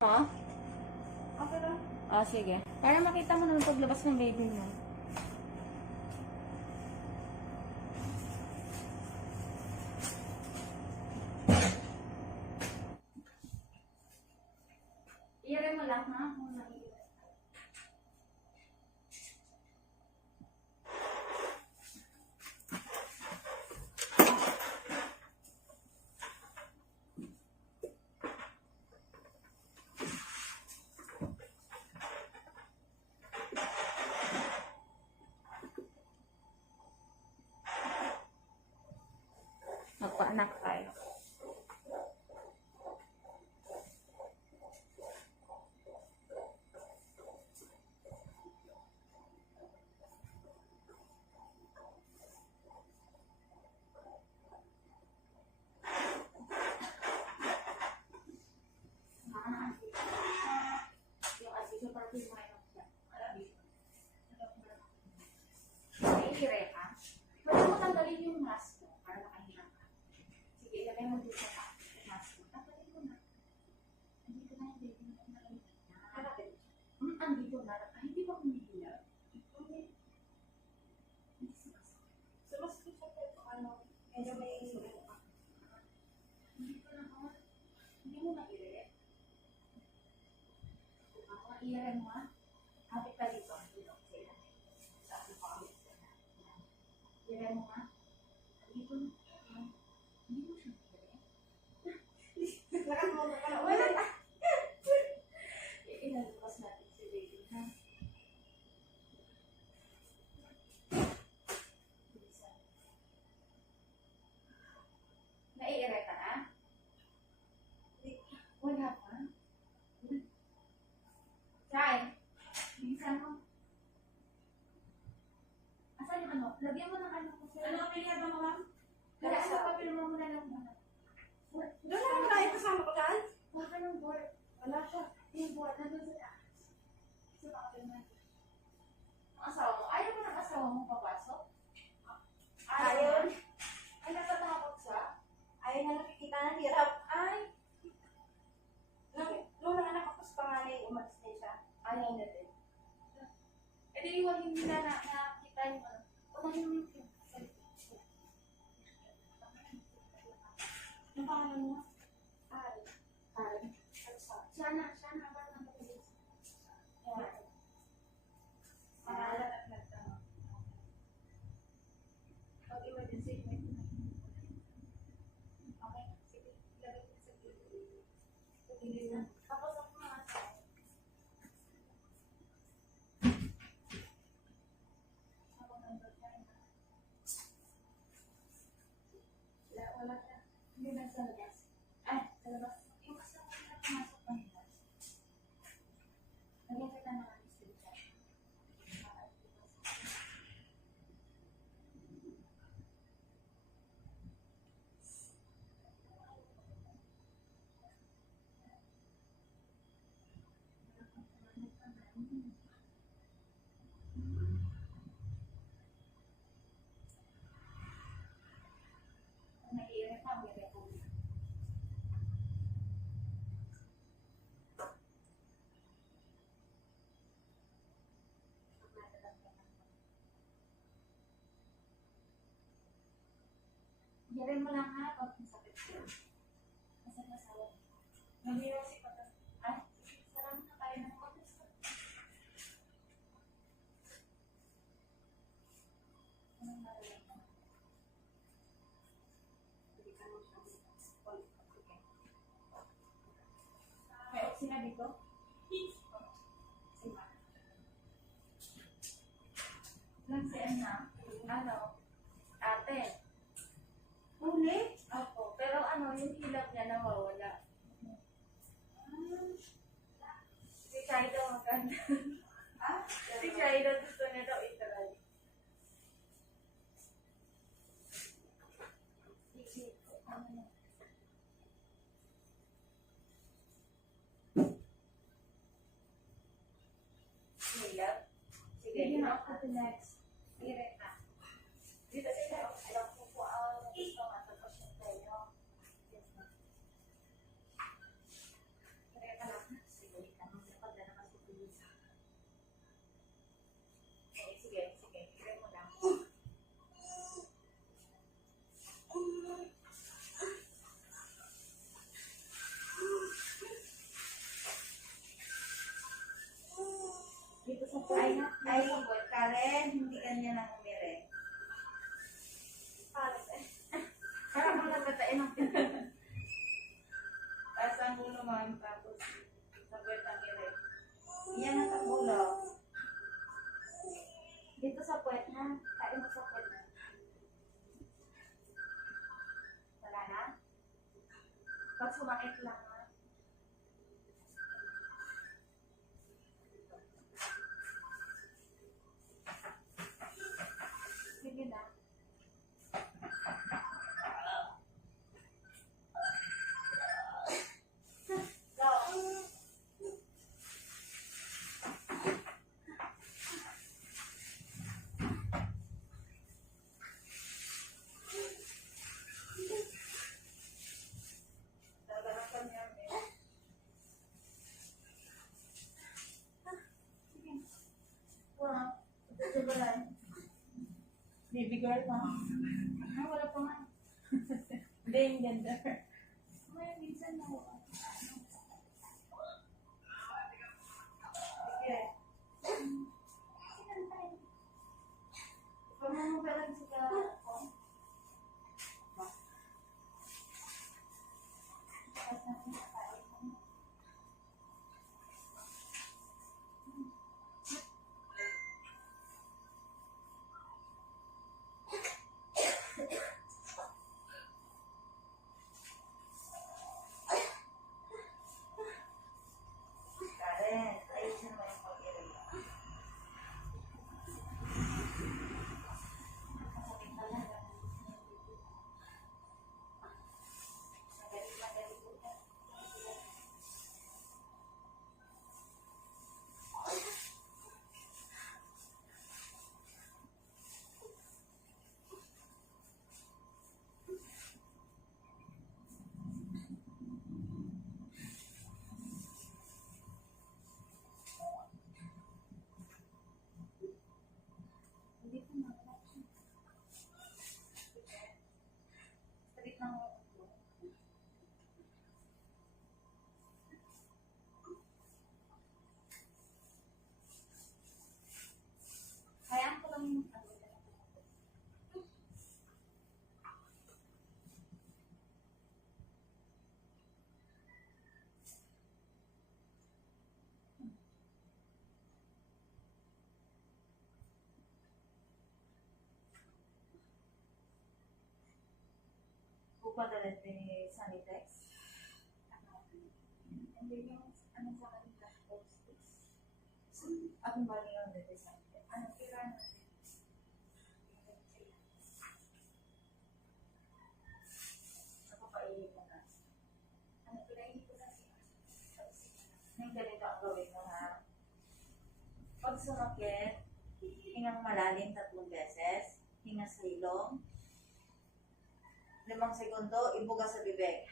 mo? Okay lang. Ah, sige. Para makita mo naman paglabas ng baby mo. Iyan mo lang, ha? Magpaanak tayo. Yung asisyo para pinakain siya. May hireka. Pwede mo tanggalin yung mask mo para makahinga ka. Sige, ilagay mo dito sa mask mo. Tanggalin mo na. Andito na yung baby mo. Andito na. Hindi ba kumihila? So, mas gusto ko ito, ano, medyo may Hindi ko na ako. Hindi mo na-i-rep. I-rep mo ha. Kapit ka dito. Dito. I-rep mo ha. Dito na. Hindi mo siya i-rep. Nakamuna ka na. Wala na. Ilalabas natin si baby ha. Nai-rep ka na? Wala pa. Try. Bilisan mo. Asan yung ano? Lagyan mo ng ano ko sa'yo. Ano ang piniyada mo, ma'am? Wala sa papel mo muna lang muna. Doon naman tayo kasama ko dyan. Baka ng board. Wala siya. Yung board na doon sa taas. Sa papel natin. Ang asawa mo. Ayaw mo ng asawa mo papasok? Ayaw. Ay, natatakot siya? Ayaw na nakikita ng hirap. Ay, Nung nanganak ako sa panganay, umalis din siya. ayaw na din. E di iwan hindi na nakita yung ano. Unahin mo yung Ang pangalan mo? Ari. Ari. Siya na. Ba't ang pagkakas? Ari. Pangalan at nagtanong. Pag emergency, may Okay. Sige. Lagay ko sa gilid. pagigil na. Tapos ako mga asawa. Ako number 9. Wala ka. Hindi na sa labas. Ay, sa labas. Yung kasama na pumasok pa nila. Lagyan kita ng anesthesia. Naiirip pa, may report. Hirin mo lang ha, pag masakit siya. Kasi masawa. Nabira si Pata. Ay, sarang na tayo ng kontes. Anong nalalaman? Hindi ka mo siya. May oksina dito? Sima. Lang si Anna. Ano? Ate. Huli? Opo. Pero ano, yung hilap niya nawawala. Si Chayda maganda. Ah? Si Chayda gusto niya daw itry. Sige. Ano na? Hilap? Sige. Sige na. Ako to next. Direct na. Dito sila. Alam ko po ang gusto nga sa pasyente nyo. Yes, ma'am. Direct na lang. Sa puwet ang ire. Yan ang kabulo. Dito sa puwet na. Kain mo sa puwet na. Wala na? Pag sumakit lang na. Sige na. Dadalasan niya. Sige. Wow. Ito ba lang? Baby girl na. Ah, wala pa nga. Hindi yung gender. May minsan na wala. Sige. Pamano ka lang sila. Tapos natin kakain mo. Karen, ayusin mo yung pag-ire. Masakit talaga. Madali po yan. Hindi ko na. Sakit ng ulo. Hayaan ko lang yung ano. Pupadalit ni Sanitex. Hindi yung ano sa kanila. Post-its. Akong bali yung dito Sanitex. Ano, tira na. Napapainit ka na. Ano, tira hindi ko na siya. Nang ganito ang gawin mo ha. Pag sumakit, hingang malalim 3 beses. Hinga sa ilong. 5 segundo, ibuga sa bibig.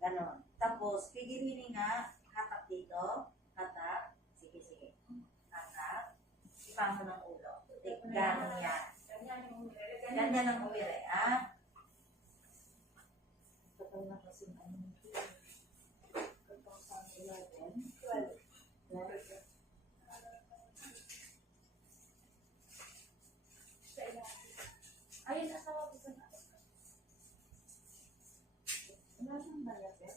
Ganon. Tapos, pigil hininga, hatak dito. Hatak. Sige, sige. Hatak. Ipango ng ulo. Ganon yan. Ganyan yung umire. Ganyan ang umire, ha? Kapag na kasi ano nito. 2011. 12. Ayun, asawa ko sa na. Wala siyang diaper.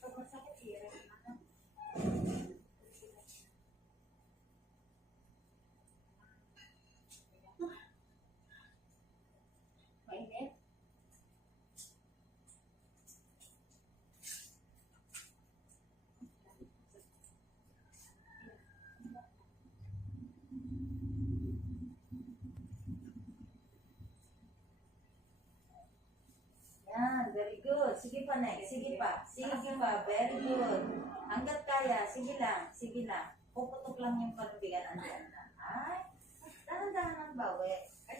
Pag masakit, tira. Ano? Mainit? Yan, very good. Sige pa, next. Sige pa. Sige pa. Very good. Hanggat kaya, sige lang. Sige lang. Puputok lang yung panubigan. Andyan na. Ay, dahan-dahan ang bawi. Ay,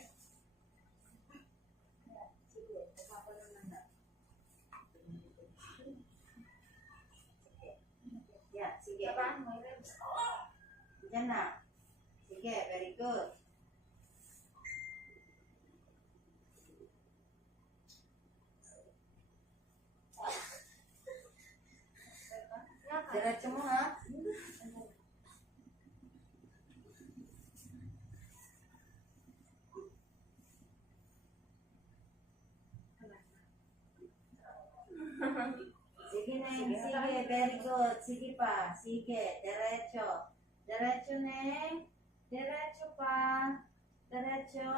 pa? May ribs. Diyan na. Sige, very good. Diretso mo ha. Sige Neng, sige, very good. Sige pa, sige, diretso. Diretso Neng. Diretso pa. Diretso.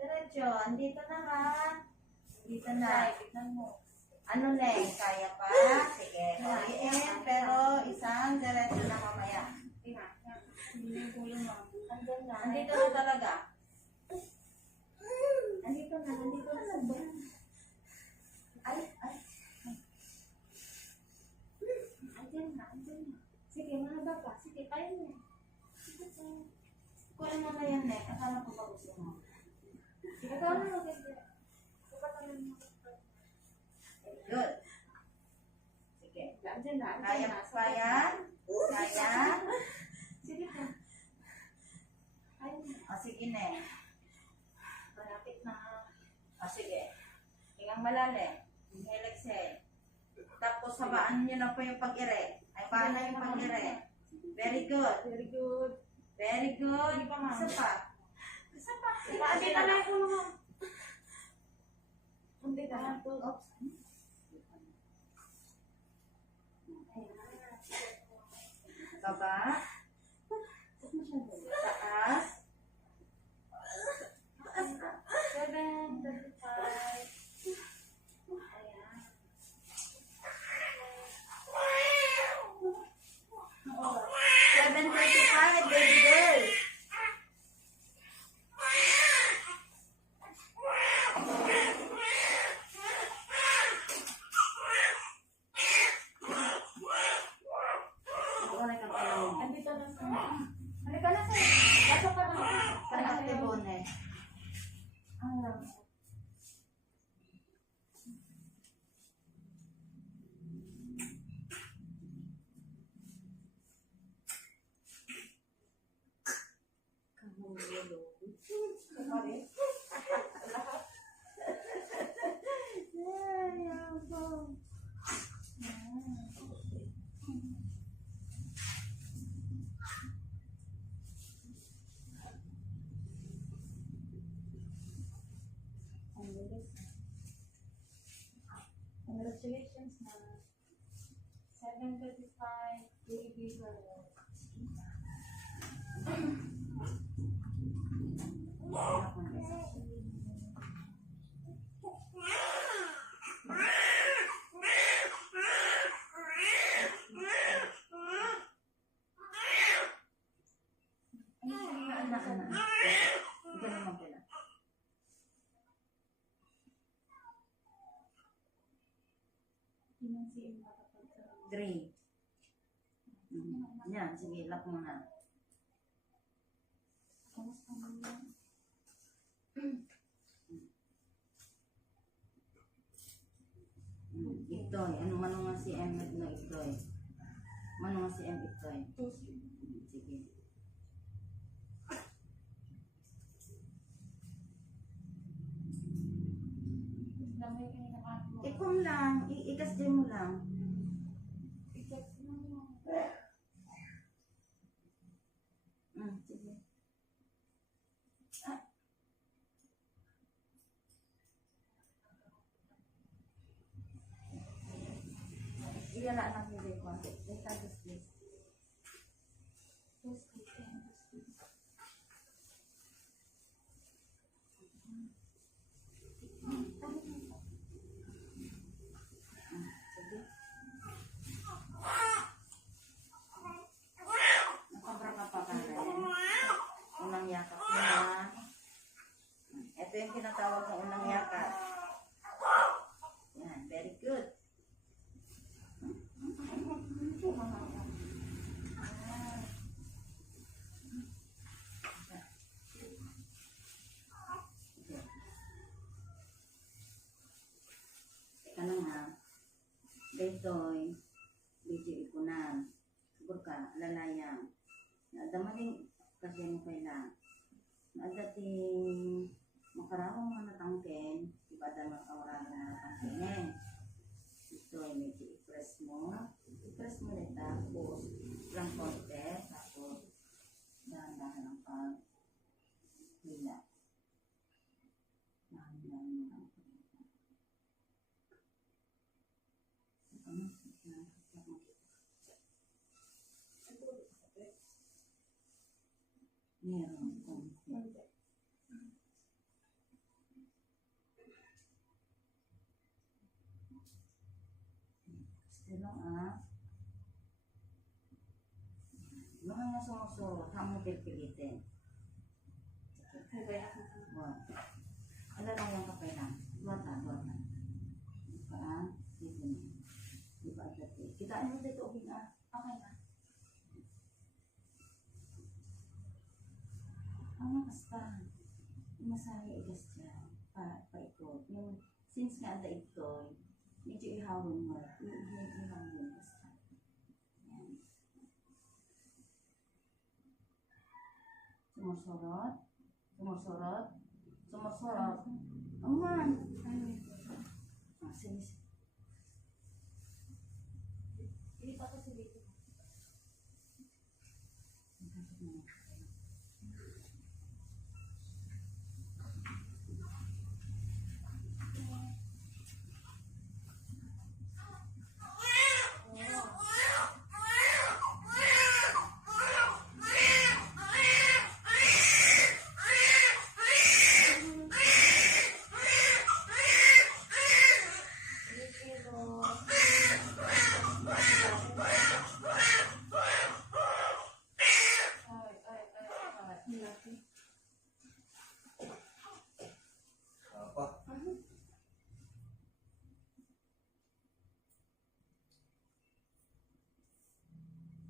Diretso, andito na ha. Andito na. Tignan mo. Ano Neng, kaya pa? Sige, kaliin, pero isang diretso na mamaya. Tingnan. Hindi yung ulo mo. Andun na. Andito na talaga. Andito na. Andito na. Ay, ay. Andyan na. Andyan na. Sige, mahaba pa. Sige, kaya mo. Sige, kaya. Kunin mo na yan Neng. Akala ko ba gusto mo? Sige, kaya mo. Kapatalan mo. Good. Sige. Andyan na. Kaya, kaya. Kaya. Sige pa. Kaya mo. O, sige Neng. Malapit na. O, sige. Hingang malalim. Inhale, exhale. Tapos, habaan nyo na po yung pag-ire. Ay, paano yung pag-ire? Very good. Very good. Very good. Hindi pa, ma'am. Isa pa. Isa pa. Andito na yung ulo mo. Andito na. Oops. Baba. Taas. 7:35. Ayan. 7:35, baby girl. Ako na kang tanong. Andito na sa... Halika na sir. Pasok ka na. Ate Bone. Ang lang. Ay, ako. Congratulations na. 7:35. Baby girl. Anak, anak. Ito naman pala. Pinansiin mo kapag sa... 3. Yan, sige, lock mo na. Kamusta mo yan? Itoy, ano man nga si M na itoy. Mano nga si M itoy. Sige. Lamay ka na mo. Ikum lang, ikas din mo lang. I-text mo mo. Sige. Iyala na hindi ko. Ito please. Just weekend. Sige. Nakabra ka pa ka rin. Unang yakap mo na. Ito yung tinatawag na unang yakap. Yan, very good. Teka lang ha. Ditoy, video ikunan. ka, lalayang. Nadamaling kasi mo kailang. Nadating makarawang mga natangkin, iba damang aurang mga natangkinin. Ito ay medyo i-press mo. I-press mo rin tapos lang konti. Tapos dahan-dahan ang pag-hila. Dahan-dahan ang pag-hila. Meron konti. Gusto lang mga nga sumusurot, hamong pipilitin. Buwan. Ano lang yung kapay lang? Buwan na. Diba dito na. Diba dito? Kitaan mo dito, okay na. Okay na. Ang basta, masaya igas dyan, paikot. Yung, since nga anda ito, medyo ihawin mo. Ihawin basta. Yan. Sumusurot. Aman. Sige. Hindi pa kasi dito. Apa?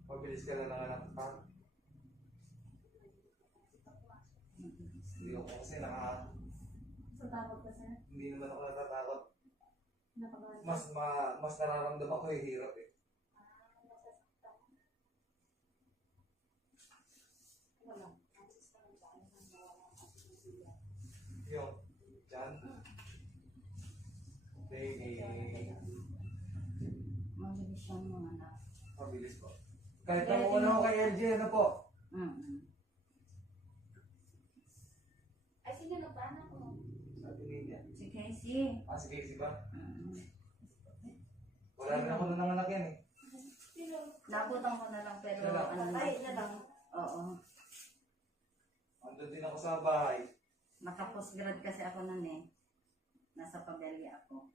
Mabilis ka na ng anak ka. Hindi ako kasi So, takot ka, sir? hindi naman ako natatakot. Napagawa. Mas nararamdaman ko yung hirap eh. Nasasaktan. Ano lang? Alis na lang tayo ng nawala ang pagsisilya. Yung, dyan. Baby. Mabilis siyang mga anak. Mabilis po. Kahit ako una ko kay LG, ano po? Ay, sige, nagpaanak ko. Sabi niya. Si Casey. Si Casey ba? Wala na ako ng anak yan eh. Nakutan ko na lang pero Wala. Ay, na lang. Oo. Andun din ako sa bahay. Naka-postgrad kasi ako nun eh. Nasa Pabelya ako.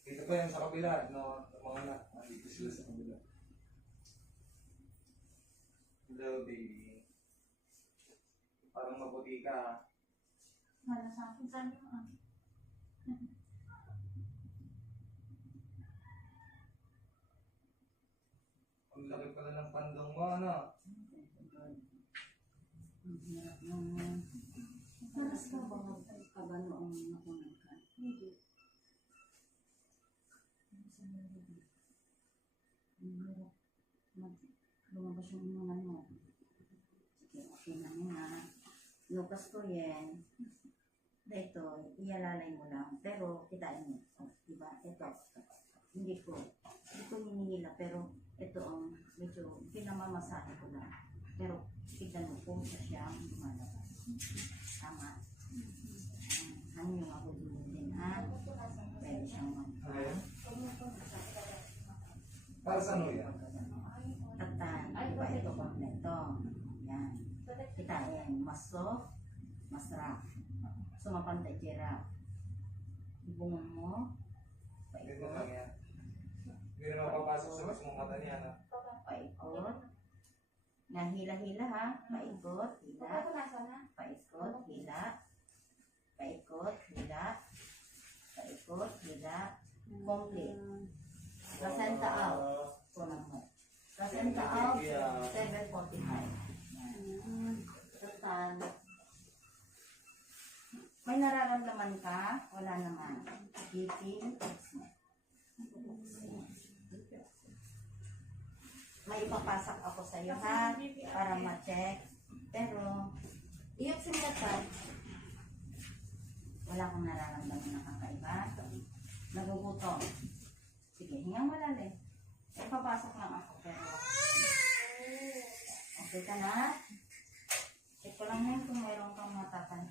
Dito pa yan sa kabila, no, ng mga anak. Dito sila sa kabila. Hello, baby. Parang mabuti ka. Wala sa akin. Saan yung Ang laki pala ng pandong mo, ano? Ang hirap naman. Paras ka ba magkabano ang nakunan ka? Hindi. Ang hirap. Lumabas yung mga ano. Sige, okay na yun ha. Lukas ko yan. Dito, ialalay mo lang. Pero, kitain mo. O, diba? Ito. Hindi ko hininila. Pero, ito ang medyo pinamamasahe ko lang. Pero, tignan mo kung siyang lumalabas. Tama. Ano yung ako din ha? Pwede siyang Ayun. Para sa ano yan? Tatan. Diba ito kompleto? Yan. Kitain. Mas soft, mas rough. Sumapantay tira. Ibungan mo. Ganito Paikot. lang yan. Hindi naman papasok sa mismong mata niya, no? Paikot. Nahila-hila ha. Paikot. Hila. Pagka ko nasa na? Paikot. Hila. Paikot. Hila. Paikot. Hila. Complete. Placenta out. Kulang mo. Placenta out. 7:45. Tatan. May nararamdaman ka? Wala naman. Eating. may ipapasak ako sa iyo ha, para ma-check. Pero, iyok sinatan, wala akong nararamdaman na kakaiba. Nagugutom. Sige, hingang malalim. Ipapasok lang ako, pero okay ka na? Check ko lang yun kung mayroon kang matatan.